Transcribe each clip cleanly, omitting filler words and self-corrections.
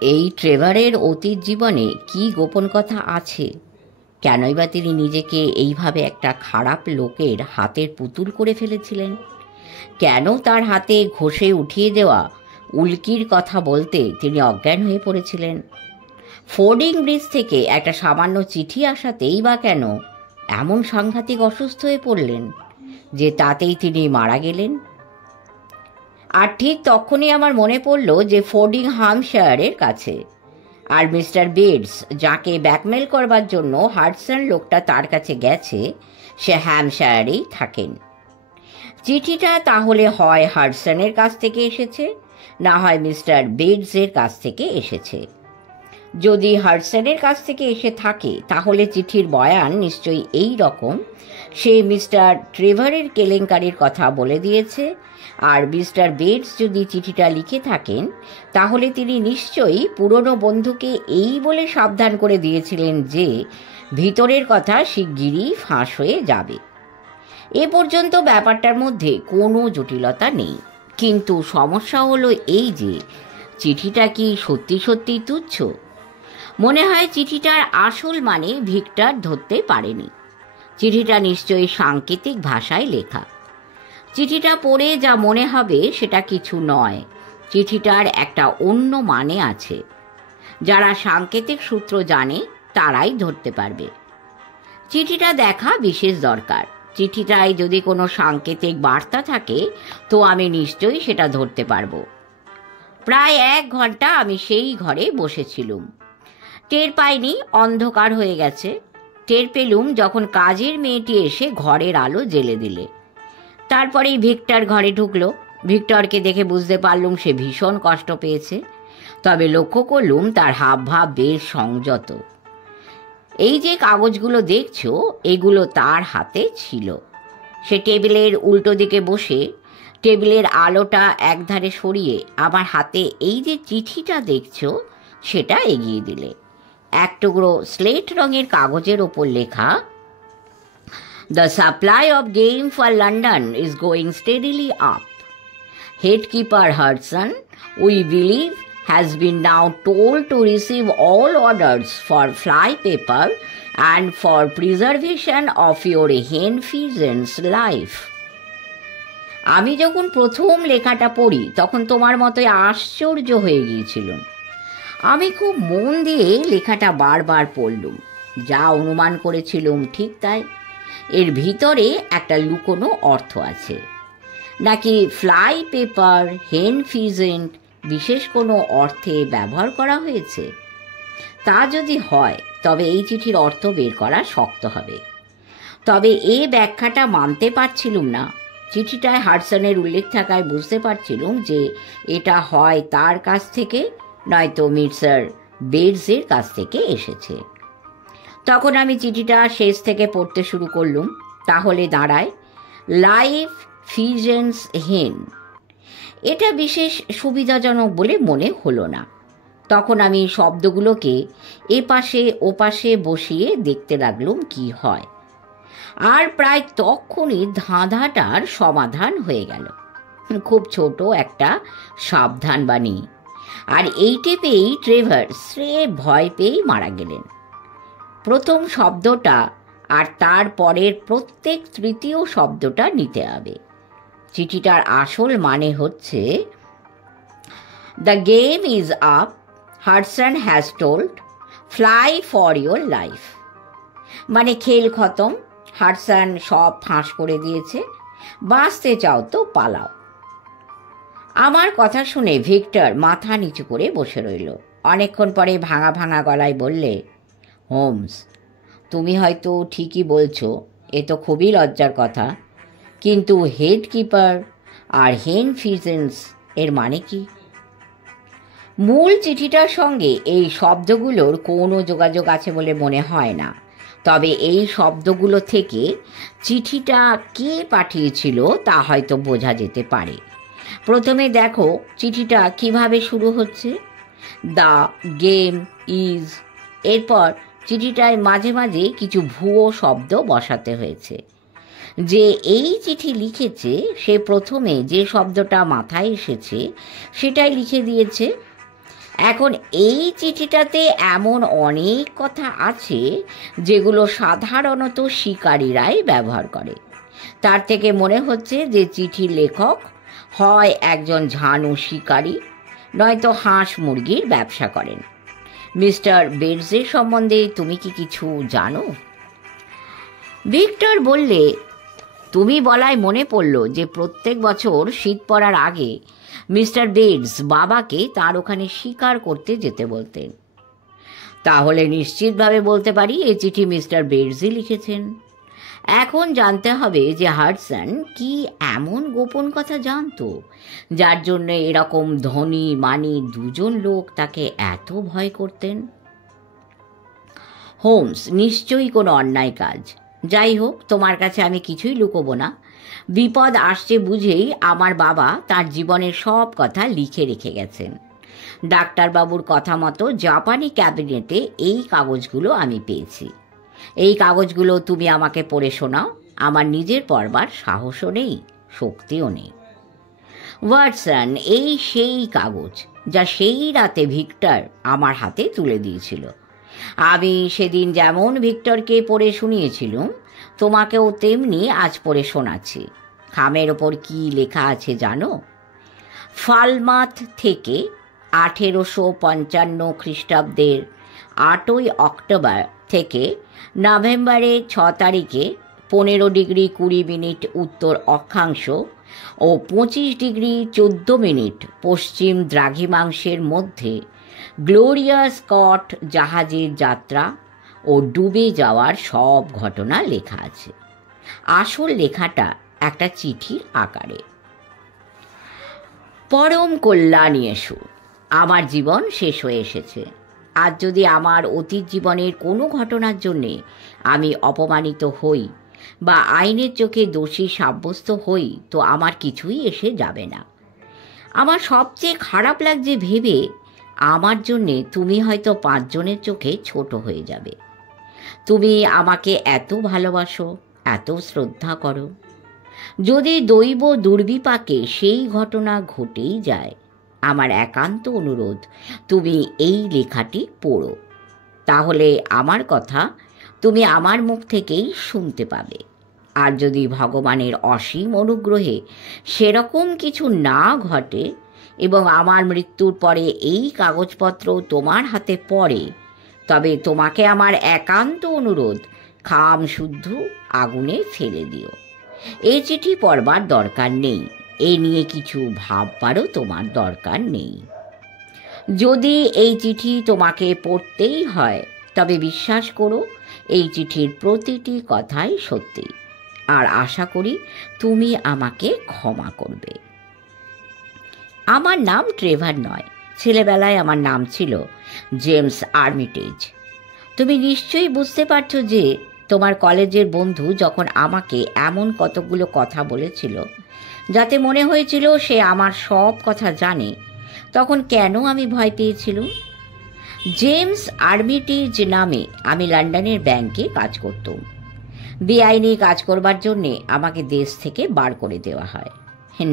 এই ট্রেভারের অতীত জীবনে কি গোপন কথা আছে? কেনই বা তিনি নিজেকে এইভাবে একটা খারাপ লোকের হাতের পুতুল করে ফেলেছিলেন? কেন তার হাতে ঘষে উঠিয়ে দেওয়া উল্কির কথা বলতে তিনি অজ্ঞান হয়ে পড়েছিলেন? ফোর্ডিং ব্রিজ থেকে একটা সামান্য চিঠি আসাতেই বা কেন এমন সাংঘাতিক অসুস্থ হয়ে পড়লেন যে তাতেই তিনি মারা গেলেন? আর ঠিক তখনই আমার মনে পড়ল যে ফোর্ডিং হ্যাম্পশায়ারের কাছে, আর মিস্টার বেডস যাকে ব্ল্যাকমেল করবার জন্য হাডসন লোকটা তার কাছে গেছে সে হ্যাম্পশায়ারেই থাকেন। চিঠিটা তাহলে হয় হাডসনের কাছ থেকে এসেছে, না হয় মিস্টার বেডসের কাছ থেকে এসেছে। যদি হাডসনের কাছ থেকে এসে থাকে তাহলে চিঠির বয়ান নিশ্চয়ই এই রকম, সে মিস্টার ট্রেভারের কেলেঙ্কারির কথা বলে দিয়েছে। আর মিস্টার বেডস যদি চিঠিটা লিখে থাকেন তাহলে তিনি নিশ্চয়ই পুরনো বন্ধুকে এই বলে সাবধান করে দিয়েছিলেন যে ভিতরের কথা শিগগিরই ফাঁস হয়ে যাবে। এ পর্যন্ত ব্যাপারটার মধ্যে কোনো জটিলতা নেই, কিন্তু সমস্যা হলো এই যে চিঠিটা কি সত্যি সত্যি তুচ্ছ? মনে হয় চিঠিটার আসল মানে ভিক্টর ধরতে পারেনি। চিঠিটা নিশ্চয়ই সাংকেতিক ভাষায় লেখা। চিঠিটা পড়ে যা মনে হবে সেটা কিছু নয়, চিঠিটার একটা অন্য মানে আছে। যারা সাংকেতিক সূত্র জানে তারাই ধরতে পারবে। চিঠিটা দেখা বিশেষ দরকার। চিঠিটায় যদি কোনো সাংকেতিক বার্তা থাকে তো আমি নিশ্চয়ই সেটা ধরতে পারবো। প্রায় 1 ঘন্টা আমি সেই ঘরে বসেছিলুম। টের পাইনি অন্ধকার হয়ে গেছে। টের পেলুম যখন কাজের মেয়েটি এসে ঘরের আলো জ্বেলে দিলে। তারপরেই ভিক্টর ঘরে ঢুকলো। ভিক্টরকে দেখে বুঝতে পারলুম সে ভীষণ কষ্ট পেয়েছে, তবে লক্ষ্য করলুম তার হাবভাব বেশ সংযত। এই যে কাগজগুলো দেখছো এগুলো তার হাতে ছিল। সে টেবিলের উল্টো দিকে বসে টেবিলের আলোটা একধারে সরিয়ে আমার হাতে এই যে চিঠিটা দেখছো সেটা এগিয়ে দিলে। এক টুকরো স্লেট রঙের কাগজের ওপর লেখা, "The supply of game for London is going steadily up. Headkeeper Hudson, we believe, has been now told to receive all orders for fly paper and for preservation of your hen pigeon's life." আমি যখন প্রথম লেখাটা পড়ি তখন তোমার মতোই আশ্চর্য হয়ে গিয়েছিলাম। আমি খুব মন দিয়ে লেখাটা বারবার পড়লুম। যা অনুমান করেছিলুম ঠিক তাই। এর ভিতরে একটা লুকোনো অর্থ আছে। নাকি ফ্লাই পেপার, হেন ফিজেন্ট বিশেষ কোনো অর্থে ব্যবহার করা হয়েছে? তা যদি হয় তবে এই চিঠির অর্থ বের করা শক্ত হবে। তবে এ ব্যাখ্যাটা মানতে পারছিলুম না। চিঠিটায় হাডসনের উল্লেখ থাকায় বুঝতে পারছিলুম যে এটা হয় তার কাছ থেকে নয়তো মিস্টার বেডসের কাছ থেকে এসেছে। তখন আমি চিঠিটা শেষ থেকে পড়তে শুরু করলুম। তাহলে দাঁড়ায় লাইফ ফিজেন্স হেন। এটা বিশেষ সুবিধাজনক বলে মনে হলো না। তখন আমি শব্দগুলোকে এপাশে ওপাশে বসিয়ে দেখতে লাগলুম কি হয়। আর প্রায় তখনই ধাঁধাটার সমাধান হয়ে গেল। খুব ছোট একটা সাবধান বাণী। আর এইটে পেয়েই ট্রেভার স্রেফ ভয় পেয়েই মারা গেলেন। প্রথম শব্দটা আর তার পরের প্রত্যেক তৃতীয় শব্দটা নিতে হবে। চিঠিটার আসল মানে হচ্ছে, "the game is up, Hudson has told, fly for your life." মানে খেল খতম, হাডসন সব ফাঁস করে দিয়েছে, বাঁচতে চাও তো পালাও। আমার কথা শুনে ভিক্টর মাথা নিচু করে বসে রইল। অনেকক্ষণ পরে ভাঙা ভাঙা গলায় বললে, "হোমস, তুমি হয়তো ঠিকই বলছো, এ তো খুবই লজ্জার কথা, কিন্তু হেড কিপার আর হেন ফিজেন্স এর মানে কি?" মূল চিঠিটার সঙ্গে এই শব্দগুলোর কোনো যোগাযোগ আছে বলে মনে হয় না। তবে এই শব্দগুলো থেকে চিঠিটা কে পাঠিয়েছিল তা হয়তো বোঝা যেতে পারে। প্রথমে দেখো চিঠিটা কিভাবে শুরু হচ্ছে, "দ্য গেম ইজ", এরপর চিঠিটায় মাঝে মাঝে কিছু ভুয়ো শব্দ বসাতে হয়েছে। যে এই চিঠি লিখেছে সে প্রথমে যে শব্দটা মাথায় এসেছে সেটাই লিখে দিয়েছে। এখন এই চিঠিটাতে এমন অনেক কথা আছে যেগুলো সাধারণত শিকারীরাই ব্যবহার করে। তার থেকে মনে হচ্ছে যে চিঠির লেখক হয় একজন ঝানু শিকারী, নয়তো হাঁস মুরগির ব্যবসা করেন। মিস্টার বেটসের সম্বন্ধে তুমি কি কিছু জানো? ভিক্টর বললে, তুমি বলায় মনে পড়ল যে প্রত্যেক বছর শীত পড়ার আগে মিস্টার বেটস বাবাকে তার ওখানে শিকার করতে যেতে বলতেন। তাহলে নিশ্চিতভাবে বলতে পারি এই চিঠি মিস্টার বেটসই লিখেছেন। এখন জানতে হবে যে হাডসন কি এমন গোপন কথা জানতো যার জন্য এরকম ধনী মানি দুজন লোক তাকে এত ভয় করতেন। হোমস, নিশ্চয়ই কোনো অন্যায় কাজ। যাই হোক, তোমার কাছে আমি কিছুই লুকোবো না। বিপদ আসছে বুঝেই আমার বাবা তার জীবনের সব কথা লিখে রেখে গেছেন। ডাক্তারবাবুর কথা মতো জাপানি ক্যাবিনেটে এই কাগজগুলো আমি পেয়েছি। এই কাগজগুলো তুমি আমাকে পড়ে শোনাও। আমার নিজের পড়বার সাহসও নেই, শক্তিও নেই। ওয়াটসন, এই সেই কাগজ যা সেই রাতে ভিক্টর আমার হাতে তুলে দিয়েছিল। আমি সেদিন যেমন ভিক্টরকে পড়ে শুনিয়েছিলাম, তোমাকেও তেমনি আজ পড়ে শোনাচ্ছি। খামের ওপর কি লেখা আছে জানো? ফালমাথ থেকে 1855 খ্রিস্টাব্দের 8ই অক্টোবর থেকে নভেম্বরের 6 তারিখে 15 ডিগ্রি 20 মিনিট উত্তর অক্ষাংশ ও 25 ডিগ্রি 14 মিনিট পশ্চিম দ্রাঘিমাংশের মধ্যে গ্লোরিয়া স্কট জাহাজের যাত্রা ও ডুবে যাওয়ার সব ঘটনা লেখা আছে। আসল লেখাটা একটা চিঠির আকারে। পরম কল্যাণী এসো, আমার জীবন শেষ হয়ে এসেছে। আজ যদি আমার অতীত জীবনের কোনো ঘটনার জন্যে আমি অপমানিত হই বা আইনের চোখে দোষী সাব্যস্ত হই, তো আমার কিছুই এসে যাবে না। আমার সবচেয়ে খারাপ লাগছে ভেবে আমার জন্যে তুমি হয়তো 5 জনের চোখে ছোট হয়ে যাবে। তুমি আমাকে এত ভালোবাসো, এত শ্রদ্ধা করো। যদি দৈব দুর্বিপাকে সেই ঘটনা ঘটেই যায়, আমার একান্ত অনুরোধ তুমি এই লেখাটি পড়ো। তাহলে আমার কথা তুমি আমার মুখ থেকেই শুনতে পাবে। আর যদি ভগবানের অসীম অনুগ্রহে সেরকম কিছু না ঘটে এবং আমার মৃত্যুর পরে এই কাগজপত্র তোমার হাতে পড়ে, তবে তোমাকে আমার একান্ত অনুরোধ, খাম শুদ্ধ আগুনে ফেলে দিও। এই চিঠি পড়বার দরকার নেই, এই নিয়ে কিছু ভাববারও তোমার দরকার নেই। যদি এই চিঠি তোমাকে পড়তেই হয়, তবে বিশ্বাস করো এই চিঠির প্রতিটি কথাই সত্যি। আর আশা করি তুমি আমাকে ক্ষমা করবে। আমার নাম ট্রেভার নয়, ছেলেবেলায় আমার নাম ছিল জেমস আর্মিটেজ। তুমি নিশ্চয়ই বুঝতে পারছো যে তোমার কলেজের বন্ধু যখন আমাকে এমন কতগুলো কথা বলেছিল যাতে মনে হয়েছিল সে আমার সব কথা জানে, তখন কেন আমি ভয় পেয়েছিলাম। জেমস আর্মিটেজ নামে আমি লন্ডনের ব্যাংকে কাজ করতাম। বেআইনি কাজ করবার জন্যে আমাকে দেশ থেকে বার করে দেওয়া হয়।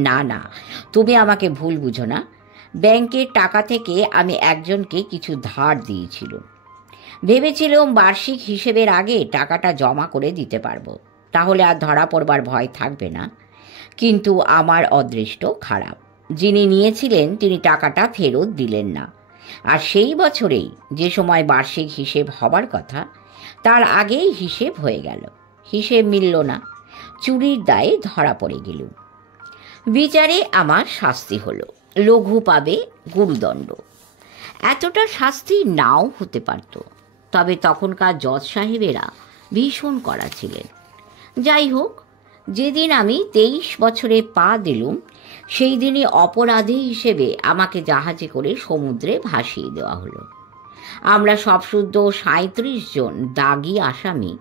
না না, তুমি আমাকে ভুল বুঝো না। ব্যাংকের টাকা থেকে আমি একজনকে কিছু ধার দিয়েছিলাম। ভেবেছিলাম বার্ষিক হিসেবের আগে টাকাটা জমা করে দিতে পারবো, তাহলে আর ধরা পড়বার ভয় থাকবে না। কিন্তু আমার অদৃষ্ট খারাপ। যিনি নিয়েছিলেন তিনি টাকাটা ফেরত দিলেন না। আর সেই বছরেই, যে সময় বার্ষিক হিসেব হবার কথা, তার আগেই হিসেব হয়ে গেল। হিসেব মিলল না, চুরির দায়ে ধরা পড়ে গেলুম। বিচারে আমার শাস্তি হলো, লঘু পাবে গুরুদণ্ড। এতটা শাস্তি নাও হতে পারত, তবে তখনকার জজ সাহেবেরা ভীষণ কড়া ছিলেন। যাই হোক, যেদিন আমি 23 বছরে পা দিলুম, সেই দিনই অপরাধী হিসেবে আমাকে জাহাজে করে সমুদ্রে ভাসিয়ে দেওয়া হলো। আমরা সবশুদ্ধ 37 জন দাগি আসামি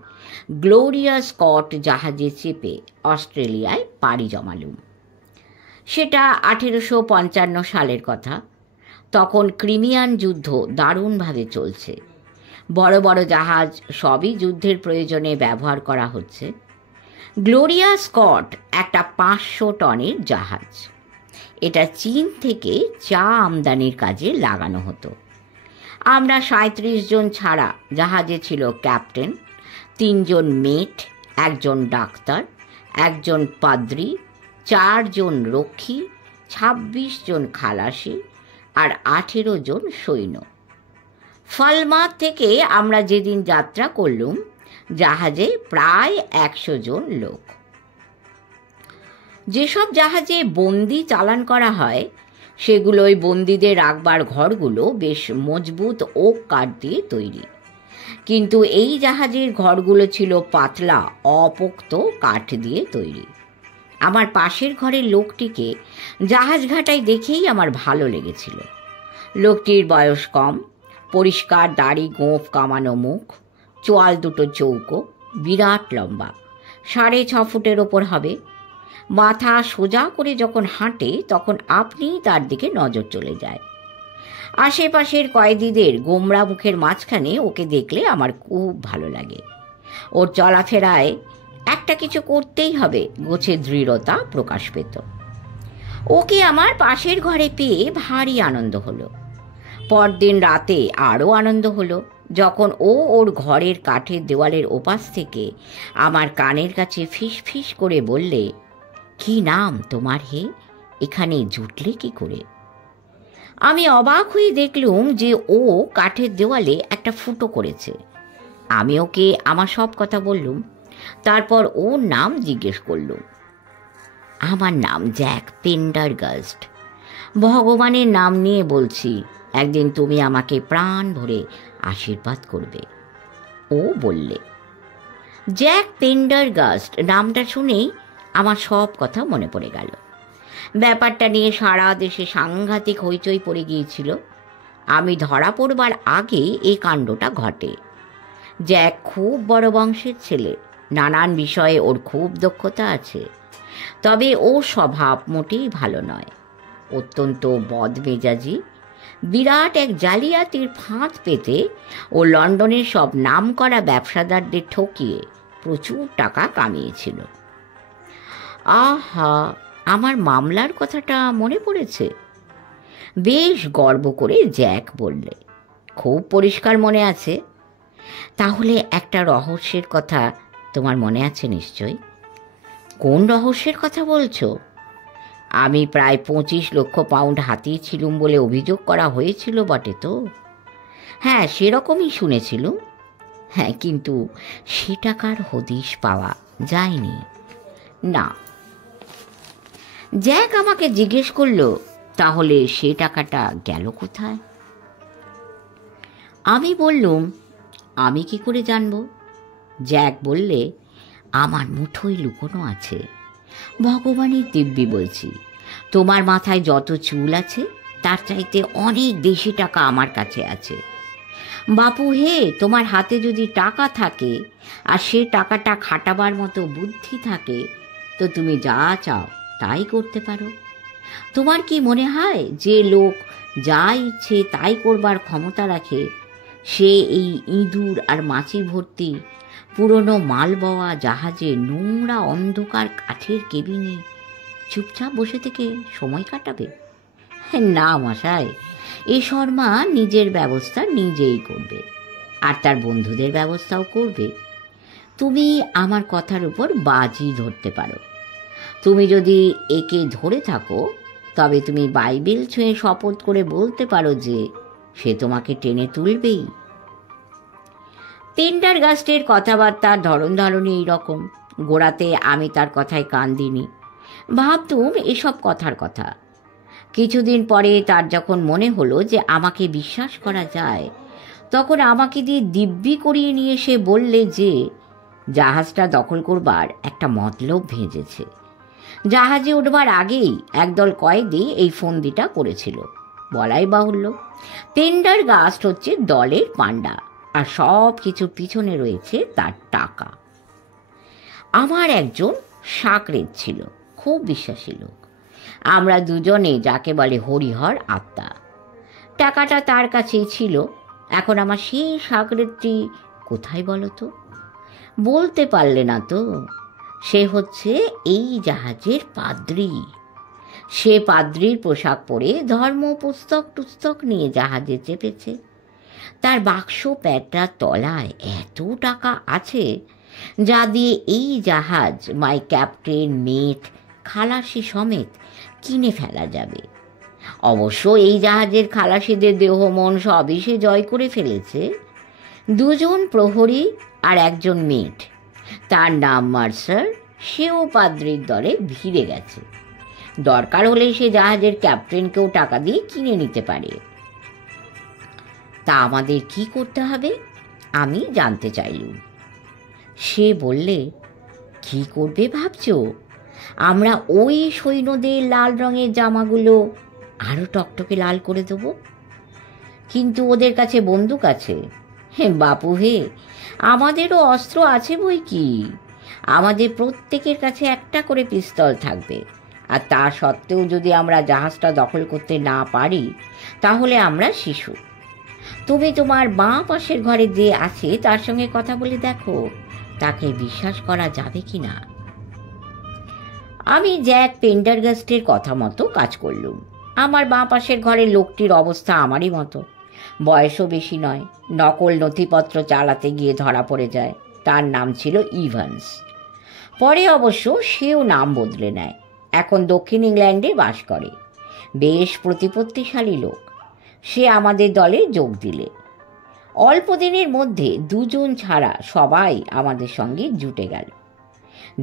গ্লোরিয়া স্কট জাহাজে চেপে অস্ট্রেলিয়ায় পাড়ি জমালুম। সেটা 1855 সালের কথা। তখন ক্রিমিয়ান যুদ্ধ দারুণভাবে চলছে। বড় বড় জাহাজ সবই যুদ্ধের প্রয়োজনে ব্যবহার করা হচ্ছে। গ্লোরিয়া স্কট একটা 500 টনের জাহাজ। এটা চীন থেকে চা আমদানির কাজে লাগানো হতো। আমরা 37 জন ছাড়া জাহাজে ছিল ক্যাপ্টেন, 3 জন মেট, 1 জন ডাক্তার, 1 জন পাদ্রী, 4 জন রক্ষী, 26 জন খালাসি আর 18 জন সৈন্য। ফালমাত থেকে আমরা যেদিন যাত্রা করলুম, জাহাজে প্রায় 100 জন লোক। যেসব জাহাজে বন্দি চালান করা হয় সেগুলোই বন্দীদের রাখবার ঘরগুলো বেশ মজবুত ওক কাঠ দিয়ে তৈরি, কিন্তু এই জাহাজের ঘরগুলো ছিল পাতলা অপোক্ত কাঠ দিয়ে তৈরি। আমার পাশের ঘরের লোকটিকে জাহাজ ঘাটায় দেখেই আমার ভালো লেগেছিল। লোকটির বয়স কম, পরিষ্কার দাড়ি, গোঁফ কামানো মুখ, চোয়াল দুটো চৌকো, বিরাট লম্বা, 6.5 ফুটের ওপর হবে। মাথা সোজা করে যখন হাঁটে তখন আপনি তার দিকে নজর চলে যায়। আশেপাশের কয়েদিদের গোমরা মুখের মাঝখানে ওকে দেখলে আমার খুব ভালো লাগে। ওর চলাফেরায় একটা কিছু করতেই হবে গোছে দৃঢ়তা প্রকাশ পেত। ওকে আমার পাশের ঘরে পেয়ে ভারী আনন্দ হলো। পরদিন রাতে আরও আনন্দ হলো যখন ও ওর ঘরের কাঠের দেওয়ালের ওপাশ থেকে আমার কানের কাছে ফিস ফিস করে বললে, কি নাম তোমার হে, এখানে জুটলে কি করে? আমি অবাক হয়ে দেখলুম যে ও কাঠের দেওয়ালে একটা ফুটো করেছে। আমি ওকে আমার সব কথা বললুম। তারপর ওর নাম জিজ্ঞেস করলুম। আমার নাম জ্যাক পেন্ডারগাস্ট। ভগবানের নাম নিয়ে বলছি, একদিন তুমি আমাকে প্রাণ ভরে আশীর্বাদ করবে। ও বললে। জ্যাক পেন্ডারগাস্ট নামটা শুনেই আমার সব কথা মনে পড়ে গেল। ব্যাপারটা নিয়ে সারা দেশে সাংঘাতিক হইচই পড়ে গিয়েছিল। আমি ধরা পড়বার আগে এই কাণ্ডটা ঘটে। জ্যাক খুব বড় বংশের ছেলে, নানান বিষয়ে ওর খুব দক্ষতা আছে, তবে ওর স্বভাব মোটেই ভালো নয়। অত্যন্ত বদমেজাজি। বিরাট এক জালিয়াতির ফাঁদ পেতে ও লন্ডনের সব নামকরা ব্যবসাদারদের ঠকিয়ে প্রচুর টাকা কামিয়েছিল। আহা, আমার মামলার কথাটা মনে পড়েছে। বেশ গর্ব করে জ্যাক বললে। খুব পরিষ্কার মনে আছে। তাহলে একটা রহস্যের কথা তোমার মনে আছে নিশ্চয়ই? কোন রহস্যের কথা বলছো? আমি প্রায় 25 লক্ষ পাউন্ড হাতিয়েছিলুম বলে অভিযোগ করা হয়েছিল বটে তো? হ্যাঁ, সেরকমই শুনেছিলুম। হ্যাঁ, কিন্তু সে টাকার হদিশ পাওয়া যায়নি। না। জ্যাক আমাকে জিজ্ঞেস করলো, তাহলে সে টাকাটা গেল কোথায়? আমি বললুম, আমি কি করে জানবো? জ্যাক বললে, আমার মুঠোয় লুকোনো আছে। ভগবানের দিব্যি বলছি, তোমার মাথায় যত চুল আছে তার চাইতে অনেক বেশি টাকা আমার কাছে আছে। বাপু হে, তোমার হাতে যদি টাকা থাকে আর সে টাকাটা খাটাবার মতো বুদ্ধি থাকে তো তুমি যা চাও তাই করতে পারো। তোমার কি মনে হয় যে লোক যা ইচ্ছে তাই করবার ক্ষমতা রাখে সে এই ইঁদুর আর মাছি ভর্তি পুরনো মালবওয়া জাহাজে নোংরা অন্ধকার কাঠের কেবিনে চুপচাপ বসে থেকে সময় কাটাবে? না মশাই, এ শর্মা নিজের ব্যবস্থা নিজেই করবে আর তার বন্ধুদের ব্যবস্থাও করবে। তুমি আমার কথার উপর বাজি ধরতে পারো। তুমি যদি একে ধরে থাকো তবে তুমি বাইবেল ছুঁয়ে শপথ করে বলতে পারো যে সে তোমাকে টেনে তুলবেই। পেন্ডারগাস্টের কথাবার্তার ধরন ধারণই এইরকম। গোড়াতে আমি তার কথায় কান দিইনি, ভাবতুম এসব কথার কথা। কিছুদিন পরে তার যখন মনে হলো যে আমাকে বিশ্বাস করা যায়, তখন আমাকে দিয়ে দিব্যি করিয়ে নিয়ে সে বললে যে জাহাজটা দখল করবার একটা মতলব ভেজেছে। জাহাজে উঠবার আগেই একদল কয়েদি এই ফন্দিটা করেছিল। বলাই বাহুল্য, পেন্ডারগাস্ট হচ্ছে দলের পান্ডা আর সব কিছুর পিছনে রয়েছে তার টাকা। আমার একজন সাকরেদ ছিল, খুব বিশ্বাসী লোক। আমরা দুজনে যাকে বলে হরিহর আত্মা। টাকাটা তার কাছেই ছিল। এখন আমার সেই সাকরেদটি কোথায় বলো তো? বলতে পারলে না তো? সে হচ্ছে এই জাহাজের পাদ্রী। সে পাদ্রির পোশাক পরে ধর্ম পুস্তক নিয়ে জাহাজে চেপেছে। তার বাক্স প্যাটটার তলায় এত টাকা আছে যা দিয়ে এই জাহাজ মাই ক্যাপ্টেন, মেট, খালাসি সমেত কিনে ফেলা যাবে। অবশ্য এই জাহাজের খালাসিদের দেহ মন সবই সে জয় করে ফেলেছে। 2 জন প্রহরী আর 1 জন মেট, তার নাম মার্সার, সেও পাদ্রির দলে ভিড়ে গেছে। দরকার হলে সে জাহাজের ক্যাপ্টেনকেও টাকা দিয়ে কিনে নিতে পারে। তা আমাদের কি করতে হবে আমি জানতে চাইলুম। সে বললে, কি করবে ভাবছ? আমরা ওই সৈন্যদের লাল রঙের জামাগুলো আরও টকটকে লাল করে দেব। কিন্তু ওদের কাছে বন্দুক আছে। বাপু হে, আমাদেরও অস্ত্র আছে বই কি। আমাদের প্রত্যেকের কাছে একটা করে পিস্তল থাকবে, আর তা সত্ত্বেও যদি আমরা জাহাজটা দখল করতে না পারি তাহলে আমরা শিশু। তুমি তোমার বাঁ পাশের ঘরে যে আছে তার সঙ্গে কথা বলে দেখো, তাকে বিশ্বাস করা যাবে কি না। আমি জ্যাক পেন্ডারগাস্টের কথা মতো কাজ করলুম। আমার বাঁ পাশের ঘরের লোকটির অবস্থা আমারই মতো, বয়সও বেশি নয়। নকল নথিপত্র চালাতে গিয়ে ধরা পড়ে যায়। তার নাম ছিল ইভান্স। পরে অবশ্য সেও নাম বদলে নেয়, এখন দক্ষিণ ইংল্যান্ডে বাস করে। বেশ প্রতিপত্তিশালী লোক। সে আমাদের দলে যোগ দিলে। অল্প দিনের মধ্যে 2 জন ছাড়া সবাই আমাদের সঙ্গে জুটে গেল।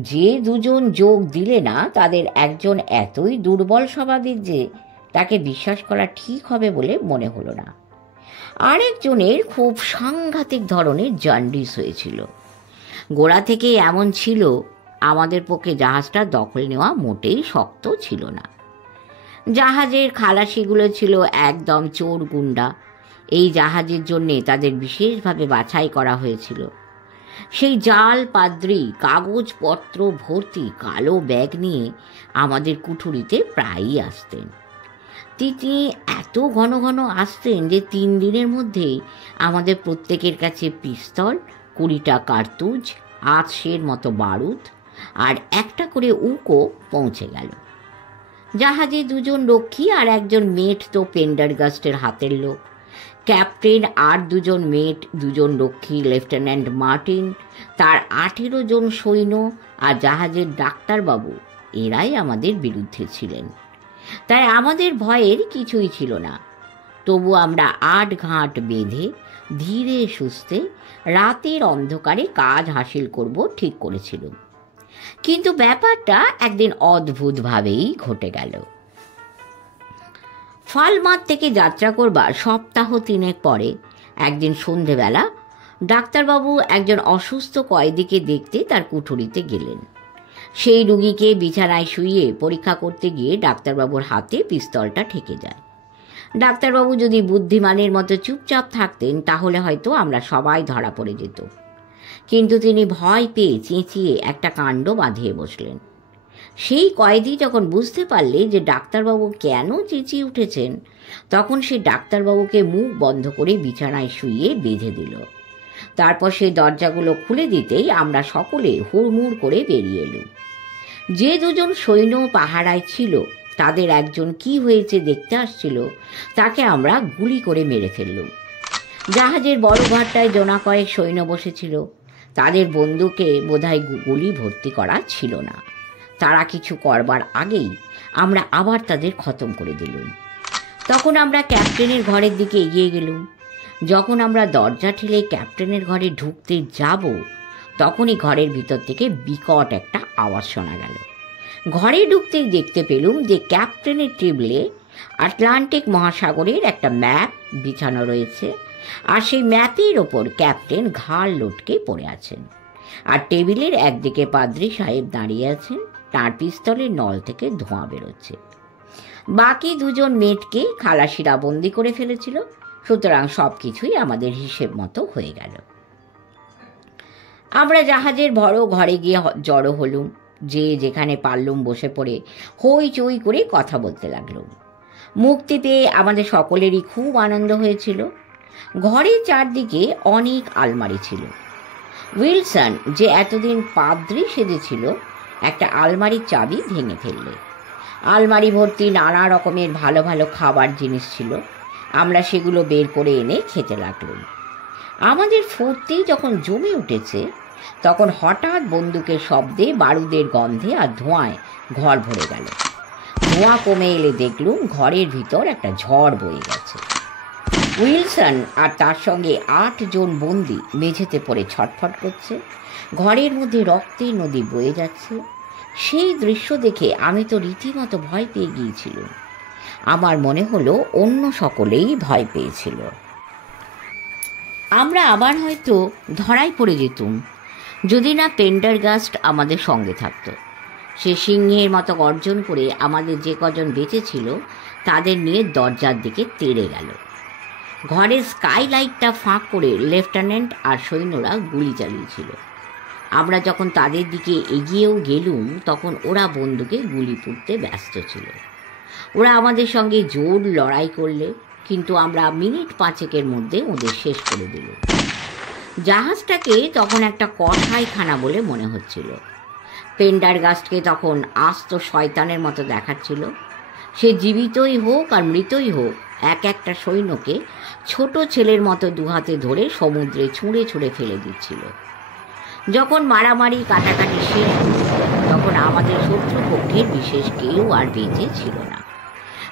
যে 2 জন যোগ দিলে না তাদের একজন এতই দুর্বল স্বভাবের যে তাকে বিশ্বাস করা ঠিক হবে বলে মনে হলো না। আরেকজনের খুব সাংঘাতিক ধরনের জন্ডিস হয়েছিল। গোড়া থেকে এমন ছিল, আমাদের পক্ষে জাহাজটা দখল নেওয়া মোটেই শক্ত ছিল না। জাহাজের খালাসিগুলো ছিল একদম চোর গুন্ডা। এই জাহাজের জন্যে তাদের বিশেষভাবে বাছাই করা হয়েছিল। সেই জাল পাদ্রি কাগজপত্র ভর্তি কালো ব্যাগ নিয়ে আমাদের কুঠুরিতে প্রায়ই আসতেন। তিনি এত ঘন ঘন আসতেন যে 3 দিনের মধ্যেই আমাদের প্রত্যেকের কাছে পিস্তল, 20টা কার্তুজ, 800 মতো বারুদ আর একটা করে উকো পৌঁছে গেল। জাহাজে 2 জন রক্ষী আর 1 জন মেট তো পেন্ডারগাস্টের হাতের লোক। ক্যাপ্টেন আর 2 জন মেট, 2 জন রক্ষী, লেফটেন্যান্ট মার্টিন, তার 18 জন সৈন্য আর জাহাজের ডাক্তারবাবু, এরাই আমাদের বিরুদ্ধে ছিলেন। তাই আমাদের ভয়ের কিছুই ছিল না। তবু আমরা 8 ঘাট বেঁধে ধীরে সুস্থে রাতের অন্ধকারে কাজ হাসিল করব ঠিক করেছিলাম। কিন্তু ব্যাপারটা একদিন অদ্ভুতভাবেই ঘটে গেল। ফালমাত থেকে যাত্রা করবার সপ্তাহ 3 পরে একদিন সন্ধেবেলা ডাক্তারবাবু একজন অসুস্থ কয়েদিকে দেখতে তার কুঠুরিতে গেলেন। সেই রুগীকে বিছানায় শুইয়ে পরীক্ষা করতে গিয়ে ডাক্তারবাবুর হাতে পিস্তলটা ঠেকে যায়। ডাক্তারবাবু যদি বুদ্ধিমানের মতো চুপচাপ থাকতেন তাহলে হয়তো আমরা সবাই ধরা পড়ে যেত। কিন্তু তিনি ভয় পেয়ে চেঁচিয়ে একটা কাণ্ড বাঁধিয়ে বসলেন। সেই কয়েদি যখন বুঝতে পারলে যে ডাক্তারবাবু কেন চেঁচিয়ে উঠেছেন, তখন সে ডাক্তারবাবুকে মুখ বন্ধ করে বিছানায় শুইয়ে বেঁধে দিল। তারপর সেই দরজাগুলো খুলে দিতেই আমরা সকলে হুড়মুড় করে বেরিয়ে এলুম। যে 2 জন সৈন্য পাহারায় ছিল তাদের একজন কি হয়েছে দেখতে আসছিল, তাকে আমরা গুলি করে মেরে ফেললুম। জাহাজের বড় ঘরটায় জোনা কয়েক সৈন্য বসেছিল। তাদের বন্দুকে বোধহয় গুলি ভর্তি করা ছিল না। তারা কিছু করবার আগেই আমরা আবার তাদের খতম করে দিলুম। তখন আমরা ক্যাপ্টেনের ঘরের দিকে এগিয়ে গেলুম। যখন আমরা দরজা ঠেলে ক্যাপ্টেনের ঘরে ঢুকতে যাব, তখনই ঘরের ভিতর থেকে বিকট একটা আওয়াজ শোনা গেল। ঘরে ঢুকতেই দেখতে পেলুম যে ক্যাপ্টেনের টেবিলে আটলান্টিক মহাসাগরের একটা ম্যাপ বিছানো রয়েছে, আর সেই ম্যাপের ওপর ক্যাপ্টেন ঘাড় লটকে পড়ে আছেন, আর টেবিলের একদিকে পাদ্রী সাহেব দাঁড়িয়ে আছেন, তার পিস্তলের নল থেকে ধোঁয়া বেরোচ্ছে। বাকি 2 জন মেটকে খালাসিরা বন্দি করে ফেলেছিল, সুতরাং সব কিছুই আমাদের হিসেব মতো হয়ে গেল। আমরা জাহাজের বড় ঘরে গিয়ে জড়ো হলুম। যে যেখানে পারলুম বসে পড়ে হইচই করে কথা বলতে লাগলুম। মুক্তি পেয়ে আমাদের সকলেরই খুব আনন্দ হয়েছিল। ঘরের চারদিকে অনেক আলমারি ছিল। উইলসন, যে এতদিন পাদ্রী সেজেছিল, একটা আলমারির চাবি ভেঙে ফেললে। আলমারি ভর্তি নানা রকমের ভালো ভালো খাবার জিনিস ছিল। আমরা সেগুলো বের করে এনে খেতে লাগলাম। আমাদের ফুর্তি যখন জমে উঠেছে, তখন হঠাৎ বন্দুকের শব্দে, বারুদের গন্ধে আর ধোঁয়ায় ঘর ভরে গেল। ধোঁয়া কমে এলে দেখলুম ঘরের ভিতর একটা ঝড় বয়ে গেছে। উইলসন আর তার সঙ্গে 8 জন বন্দী মেঝেতে পড়ে ছটফট করছে। ঘরের মধ্যে রক্তের নদী বয়ে যাচ্ছে। সেই দৃশ্য দেখে আমি তো রীতিমতো ভয় পেয়ে গিয়েছিলাম। আমার মনে হলো অন্য সকলেই ভয় পেয়েছিল। আমরা আবার হয়তো ধরাই পড়ে যেতুম, যদি না পেন্ডারগাস্ট আমাদের সঙ্গে থাকত। সে সিংহের মতো গর্জন করে আমাদের যে কজন বেঁচে ছিল তাদের নিয়ে দরজার দিকে তেড়ে গেল। ঘরের স্কাইলাইটটা ফাঁক করে লেফটেন্যান্ট আর সৈন্যরা গুলি চালিয়েছিল। আমরা যখন তাদের দিকে এগিয়েও গেলুম, তখন ওরা বন্দুকে গুলি পুড়তে ব্যস্ত ছিল। ওরা আমাদের সঙ্গে জোর লড়াই করলে, কিন্তু আমরা মিনিট 5 মধ্যে ওদের শেষ করে দিল। জাহাজটাকে তখন একটা কসাইখানা বলে মনে হচ্ছিল। পেন্ডারগাস্টকে তখন আস্ত শয়তানের মতো দেখাচ্ছিল। সে জীবিতই হোক আর মৃতই হোক, একটা সৈন্যকে ছোট ছেলের মতো দুহাতে ধরে সমুদ্রে ছুঁড়ে ছুঁড়ে ফেলে দিচ্ছিল। যখন মারামারি কাটাকাটি শেষ হল, তখন আমাদের শত্রুপক্ষের বিশেষ কেউ আর বেঁচে ছিল না।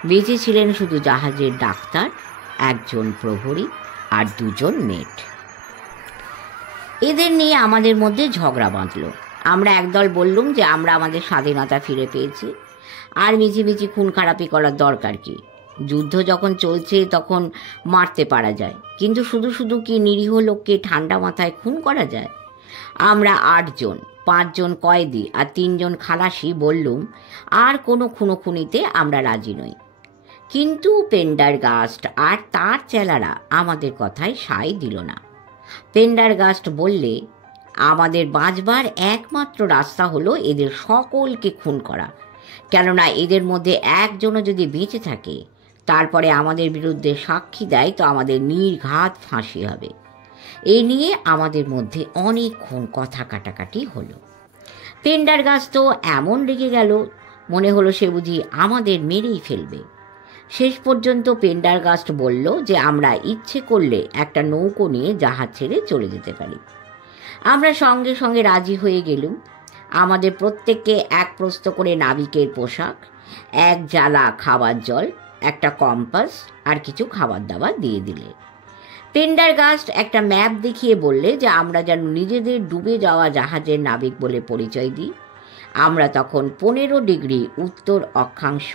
বেঁচে ছিলেন শুধু জাহাজের ডাক্তার, 1 জন প্রহরী আর 2 জন মেট। এদের নিয়ে আমাদের মধ্যে ঝগড়া বাঁধল। আমরা একদল বললুম যে আমরা আমাদের স্বাধীনতা ফিরে পেয়েছি, আর মিছিমিছি খুন খারাপি করার দরকার কি? যুদ্ধ যখন চলছে তখন মারতে পারা যায়, কিন্তু শুধু শুধু কি নিরীহ লোককে ঠান্ডা মাথায় খুন করা যায়? আমরা 8 জন, 5 জন কয়েদি আর 3 জন খালাসি বললুম আর কোনো খুনোখুনিতে আমরা রাজি নই। কিন্তু পেন্ডারগাস্ট আর তার চেলারা আমাদের কথায় সায় দিল না। পেন্ডারগাস্ট বললে, আমাদের বাঁচবার একমাত্র রাস্তা হলো এদের সকলকে খুন করা, কেননা এদের মধ্যে একজনও যদি বেঁচে থাকে, তারপরে আমাদের বিরুদ্ধে সাক্ষী দেয়, তো আমাদের নির্ঘাত ফাঁসি হবে। এই নিয়ে আমাদের মধ্যে অনেকক্ষণ কথা কাটাকাটি হলো। পেন্ডারগাস্ট তো এমন রেগে গেল, মনে হলো সে বুঝি আমাদের মেরেই ফেলবে। শেষ পর্যন্ত পেন্ডারগাস্ট বলল যে আমরা ইচ্ছে করলে একটা নৌকো নিয়ে জাহাজ ছেড়ে চলে যেতে পারি। আমরা সঙ্গে সঙ্গে রাজি হয়ে গেলুম। আমাদের প্রত্যেককে 1 প্রস্ত করে নাবিকের পোশাক, 1 জালা খাবার জল, একটা কম্পাস আর কিছু খাবার দাবার দিয়ে দিলে। পেন্ডারগাস্ট একটা ম্যাপ দেখিয়ে বললে যে আমরা যেন নিজেদের ডুবে যাওয়া জাহাজের নাবিক বলে পরিচয় দিই। আমরা তখন 15 ডিগ্রি উত্তর অক্ষাংশ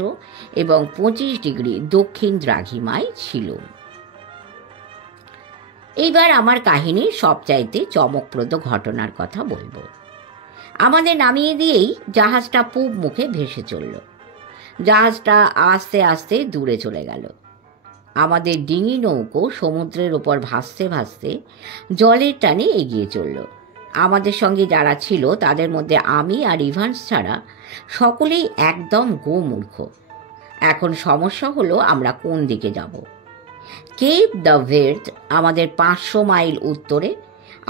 এবং 25 ডিগ্রি দক্ষিণ দ্রাঘিমায় ছিলাম। এইবার আমার কাহিনীর সবচাইতে চমকপ্রদ ঘটনার কথা বলবো। আমাদের নামিয়ে দিয়েই জাহাজটা পূব মুখে ভেসে চলল। জাহাজটা আস্তে আস্তে দূরে চলে গেল। আমাদের ডিঙি নৌকো সমুদ্রের ওপর ভাসতে ভাসতে জলের টানে এগিয়ে চলল। আমাদের সঙ্গে যারা ছিল তাদের মধ্যে আমি আর ইভান্স ছাড়া সকলেই একদম গোমূর্খ। এখন সমস্যা হলো আমরা কোন দিকে যাব। কেপ দ্য ভের্দ আমাদের 500 মাইল উত্তরে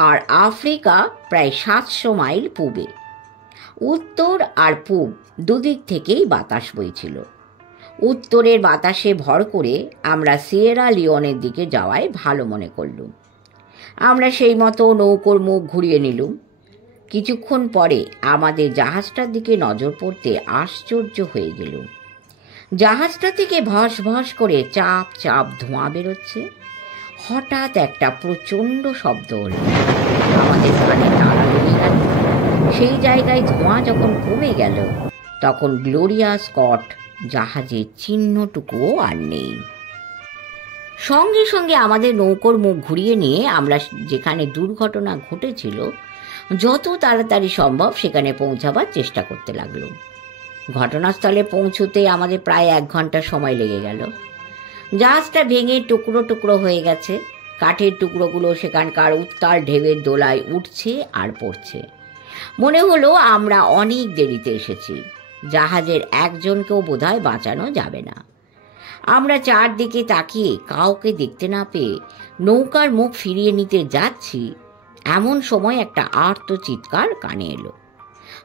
আর আফ্রিকা প্রায় 700 মাইল পূবে। উত্তর আর পূব দুদিক থেকেই বাতাস বইছিল। উত্তরের বাতাসে ভর করে আমরা সিয়েরা লিওনের দিকে যাওয়ায় ভালো মনে করলুম। আমরা সেই মতো নৌকোর মুখ ঘুরিয়ে নিলুম। কিছুক্ষণ পরে আমাদের জাহাজটার দিকে নজর পড়তে আশ্চর্য হয়ে গেলুম। জাহাজটা থেকে ভস ভস করে চাপ চাপ ধোঁয়া বেরোচ্ছে। হঠাৎ একটা প্রচণ্ড শব্দ হলো, আমাদের কানে নাড়া লেগে গেল। সেই জায়গায় ধোঁয়া যখন কমে গেল, তখন গ্লোরিয়া স্কট জাহাজের চিহ্নটুকুও আর নেই। সঙ্গে সঙ্গে আমাদের নৌকোর মুখ ঘুরিয়ে নিয়ে আমরা যেখানে দুর্ঘটনা ঘটেছিল যত তাড়াতাড়ি সম্ভব সেখানে পৌঁছাবার চেষ্টা করতে লাগলো। ঘটনাস্থলে পৌঁছতে আমাদের প্রায় 1 ঘন্টা সময় লেগে গেল। জাহাজটা ভেঙে টুকরো টুকরো হয়ে গেছে। কাঠের টুকরোগুলো সেখানকার উত্তাল ঢেউয়ের দোলায় উঠছে আর পড়ছে। মনে হলো আমরা অনেক দেরিতে এসেছি। জাহাজের একজনকেও বোধহয় বাঁচানো যাবে না। আমরা চারদিকে তাকিয়ে কাউকে দেখতে না পেয়ে নৌকার মুখ ফিরিয়ে নিতে যাচ্ছি, এমন সময় একটা আর্ত চিৎকার কানে এলো।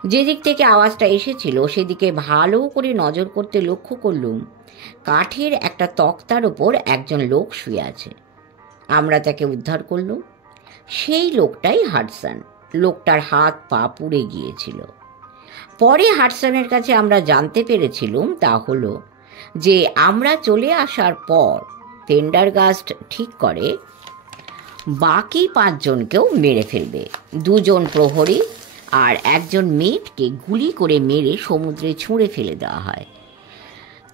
যেদিক থেকে আওয়াজটা এসেছিল সেদিকে ভালো করে নজর করতে লক্ষ্য করলুম কাঠের একটা তক্তার ওপর একজন লোক শুয়ে আছে। আমরা তাকে উদ্ধার করলুম। সেই লোকটাই হাডসন। লোকটার হাত পা পুড়ে গিয়েছিল। পরে হাডসনের কাছে আমরা জানতে পেরেছিলাম তা হলো যে আমরা চলে আসার পর পেন্ডারগাস্ট ঠিক করে বাকি 5 জনকেও মেরে ফেলবে। 2 জন প্রহরী আর একজন মেটকে গুলি করে মেরে সমুদ্রে ছুঁড়ে ফেলে দেওয়া হয়।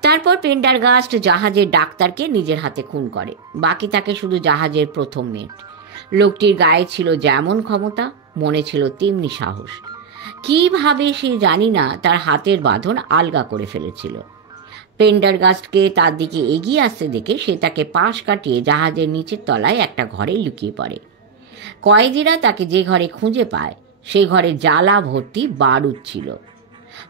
তারপর পেন্ডারগাস্ট জাহাজের ডাক্তারকে নিজের হাতে খুন করে। বাকি থাকে শুধু জাহাজের প্রথম মেট। লোকটির গায়ে ছিল যেমন ক্ষমতা, মনে ছিল তেমনি সাহস। কিভাবে সে জানি না তার হাতের বাঁধন আলগা করে ফেলেছিল। পেন্ডারগাস্টকে তার দিকে এগিয়ে আসতে দেখে সে তাকে পাশ কাটিয়ে জাহাজের নিচের তলায় একটা ঘরে লুকিয়ে পড়ে। কয়েদিরা তাকে যে ঘরে খুঁজে পায় সেই ঘরে জ্বালা ভর্তি বারুদ ছিল।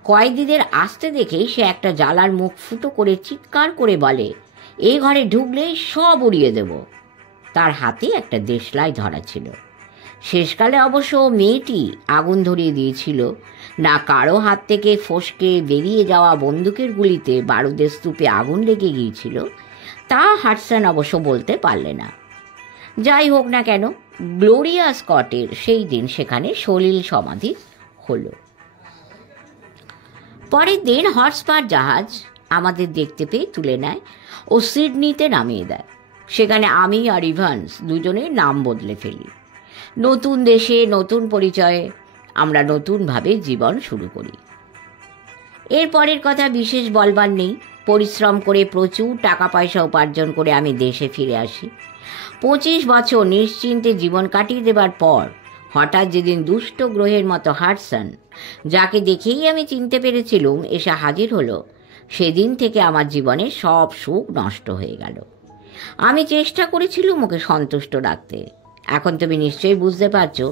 কয়েদিদের আসতে দেখে সে একটা জ্বালার মুখ ফুটো করে চিৎকার করে বলে, এই ঘরে ঢুকলে সব উড়িয়ে দেব। তার হাতে একটা দেশলাই ধরা ছিল। শেষকালে অবশ্য মেয়েটি আগুন ধরিয়ে দিয়েছিল না কারো হাত থেকে ফসকে বেরিয়ে যাওয়া বন্দুকের গুলিতে বারুদের স্তূপে আগুন লেগে গিয়েছিল তা হাডসন অবশ্য বলতে পারলে না। যাই হোক না কেন, গ্লোরিয়া স্কটের সেই দিন সেখানে সলিল সমাধি হলো। পরের দিন হর্সপার জাহাজ আমাদের দেখতে পেয়ে তুলে নেয় ও সিডনিতে নামিয়ে দেয়। সেখানে আমি আর ইভান্স দুজনের নাম বদলে ফেলি। নতুন দেশে নতুন পরিচয়ে আমরা নতুনভাবে জীবন শুরু করি। এরপরের কথা বিশেষ বলবার নেই। পরিশ্রম করে প্রচুর টাকা পয়সা উপার্জন করে আমি দেশে ফিরে আসি। 25 বছর নিশ্চিন্তে জীবন কাটিয়ে দেবার পর হঠাৎ যেদিন দুষ্ট গ্রহের মতো হাডসন, যাকে দেখেই আমি চিনতে পেরেছিলুম, এসে হাজির হলো, সেদিন থেকে আমার জীবনে সব সুখ নষ্ট হয়ে গেল। আমি চেষ্টা করেছিলুম ওকে সন্তুষ্ট রাখতে। এখন তুমি নিশ্চয়ই বুঝতে পারছো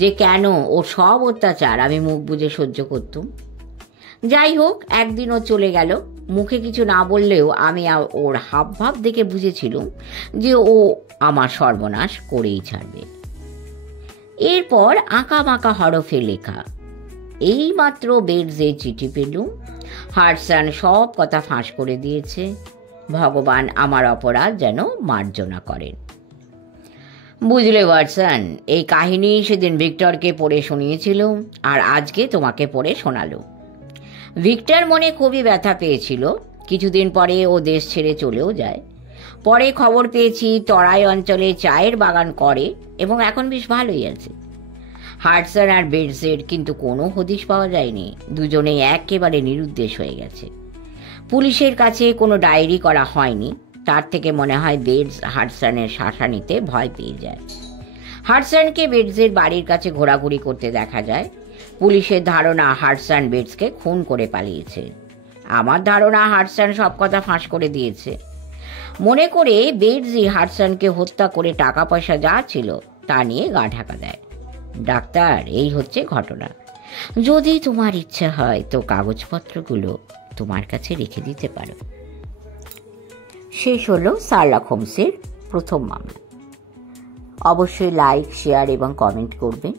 যে কেন ও সব অত্যাচার আমি মুখ বুজে সহ্য করতুম। যাই হোক, একদিন ও চলে গেল। মুখে কিছু না বললেও আমি ওর হাবভাব দেখে বুঝেছিলুম যে ও আমার সর্বনাশ করেই ছাড়বে। এরপর আঁকা বাঁকা হরফে লেখা, এইমাত্র বেডসে চিঠি পেলুম, হাডসন সব কথা ফাঁস করে দিয়েছে। ভগবান আমার অপরাধ যেন মার্জনা করেন। বুঝলে ওয়াটসন, এই কাহিনী সেদিন ভিক্টরকে পড়ে শুনিয়েছিল আর আজকে তোমাকে পড়ে শোনালো। ভিক্টর মনে খুবই ব্যথা পেয়েছিল। কিছুদিন পরে ও দেশ ছেড়ে চলেও যায়। পরে খবর পেয়েছি তরাই অঞ্চলে চায়ের বাগান করে এবং এখন বেশ ভালোই আছে। হাডসন আর বেডসের কিন্তু কোনো হদিশ পাওয়া যায়নি। দুজনেই একেবারে নিরুদ্দেশ হয়ে গেছে। পুলিশের কাছে কোনো ডায়েরি করা হয়নি। তার থেকে মনে হয় বেডস হাডসনের শাসানিতে ভয় পেয়ে যায়। হাডসনকে বেডসের বাড়ির কাছে ঘোরাঘুরি করতে দেখা যায়। পুলিশের ধারণা হাডসন বেডসকে খুন করে পালিয়েছে। আমার ধারণা হাডসন সব কথা ফাঁস করে দিয়েছে। মনে করে বেডসই হাডসনকে হত্যা করে টাকা পয়সা যা ছিল তা নিয়ে গা ঢাকা দেয়। ডাক্তার, এই হচ্ছে ঘটনা। যদি তোমার ইচ্ছা হয় তো কাগজপত্রগুলো তোমার কাছে রেখে দিতে পারো। শেষ হলো শার্লক হোমসের প্রথম মামলা। অবশ্যই লাইক, শেয়ার এবং কমেন্ট করবেন।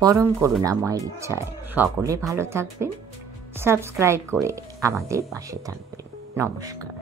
পরম করুণাময়ের ইচ্ছায় সকলে ভালো থাকবেন। সাবস্ক্রাইব করে আমাদের পাশে থাকবেন। নমস্কার।